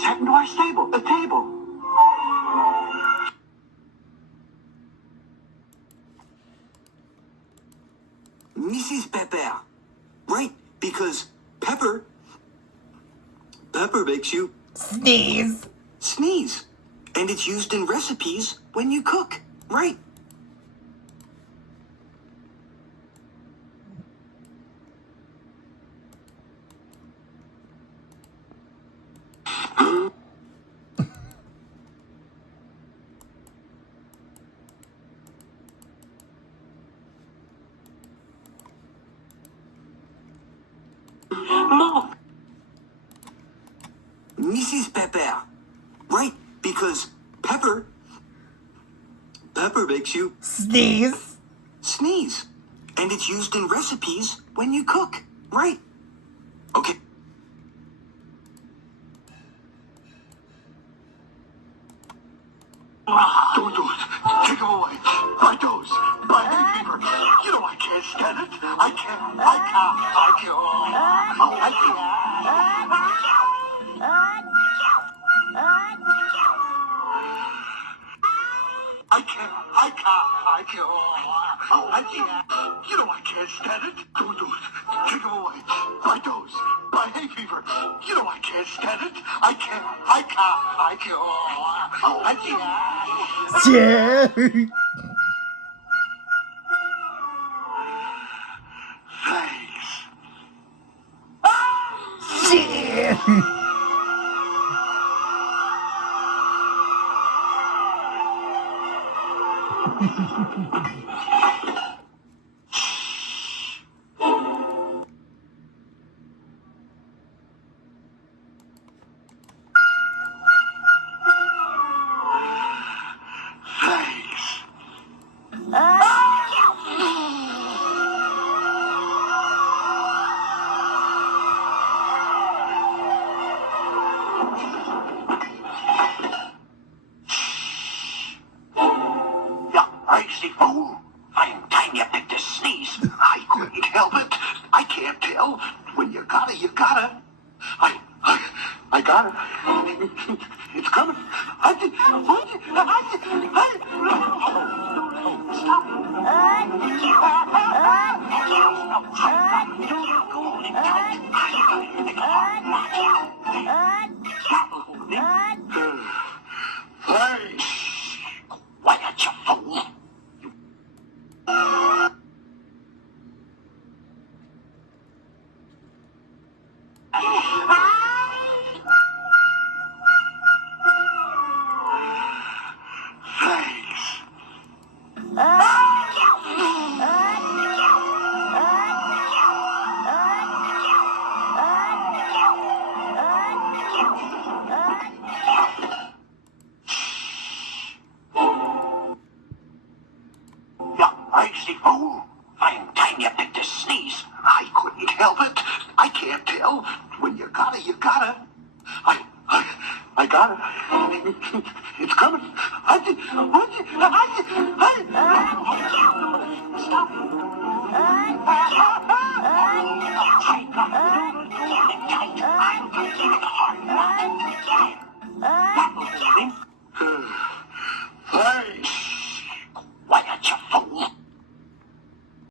Let's head into our stable. The table. Mrs. Pepper. Right, because Pepper makes you sneeze. And it's used in recipes when you cook. Right. Mom. Mrs. Pepper. Right, because Pepper makes you Sneeze. And it's used in recipes when you cook. Right. Okay. Don't do it. Take him away. My nose. My hay fever. You know I can't stand it. I can't. You know I can't stand it. Don't do it. Take him away. My nose. My hay fever. You know I can't stand it. I can't. Yeah. Thanks. Yeah. Thanks. You crazy fool. I'm time you picked a sneeze. I couldn't help it. I can't tell. When you gotta, you gotta. I gotta. It's coming. Hey! Quiet, you fool! Ah!